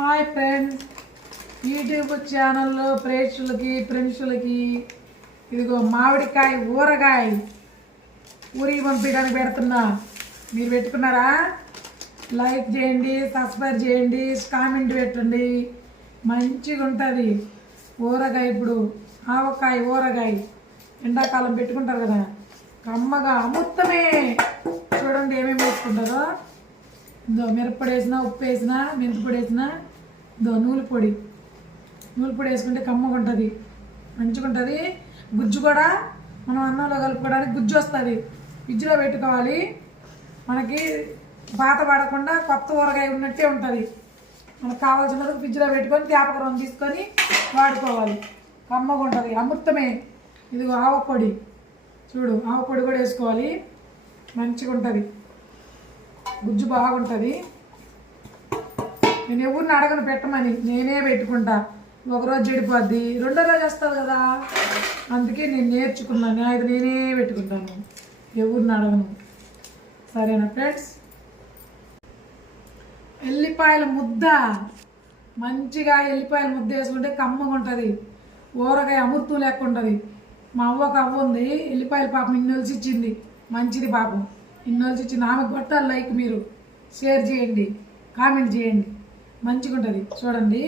Hi friends, YouTube ఛానల్లో ఫ్రెండ్స్లకి ఇదిగో మామిడికాయ ఊరగాయ ఊరికి పంపించడానికి పెడుతున్నా. మీరు పెట్టుకున్నారా? లైక్ చేయండి, సబ్స్క్రైబ్ చేయండి, కామెంట్ పెట్టండి. మంచిగా ఉంటుంది ఊరగాయ. ఇప్పుడు ఆవకాయ ఊరగాయ ఎండాకాలం పెట్టుకుంటారు కదా, కమ్మగా అమృతమే. చూడండి ఏమేమి వేసుకుంటారో. ఇదో మిరప్పొడి వేసిన, ఉప్పు వేసిన, మెంతిపొడి వేసిన, ఇదో నూనె పొడి వేసుకుంటే కమ్మగా ఉంటుంది, మంచిగా ఉంటుంది. గుజ్జు కూడా మనం అన్నంలో కలుపుకోవడానికి గుజ్జు వస్తుంది. ఫ్రిడ్జ్లో పెట్టుకోవాలి, మనకి పాత పడకుండా కొత్త ఊరగాయ ఉన్నట్టే ఉంటుంది. మనకు కావాల్సినది ఫ్రిడ్జ్లో పెట్టుకొని జ్ఞాపకం తీసుకొని వాడుకోవాలి. కమ్మగా ఉంటుంది, అమృతమే. ఇదిగో ఆవపొడి, చూడు ఆవపొడి కూడా వేసుకోవాలి, మంచిగా ఉంటుంది, గుజ్జు బాగుంటుంది. నేను ఎవరిని అడగను పెట్టమని, నేనే పెట్టుకుంటా. ఒకరోజు చెడిపోద్ది, రెండో రోజు వస్తుంది కదా, అందుకే నేను నేర్చుకున్నాను. అది నేనే పెట్టుకుంటాను, ఎవరిని అడగను. సరేనా ఫ్రెండ్స్? ఎల్లిపాయల ముద్ద, మంచిగా ఎల్లిపాయల ముద్ద వేసుకుంటే కమ్మగా ఉంటుంది. ఊరగాయ అమృతం లెక్క ఉంటుంది. మా అవ్వకు అవ్వ ఉంది, ఎల్లిపాయల పాపం ఇన్నొలిసి ఇచ్చింది, మంచిది పాపం. ఇన్నొలిసి ఇచ్చింది. ఆమెకు కొట్టాలి లైక్, మీరు షేర్ చేయండి, కామెంట్ చేయండి, మంచిగా ఉంటుంది. చూడండి.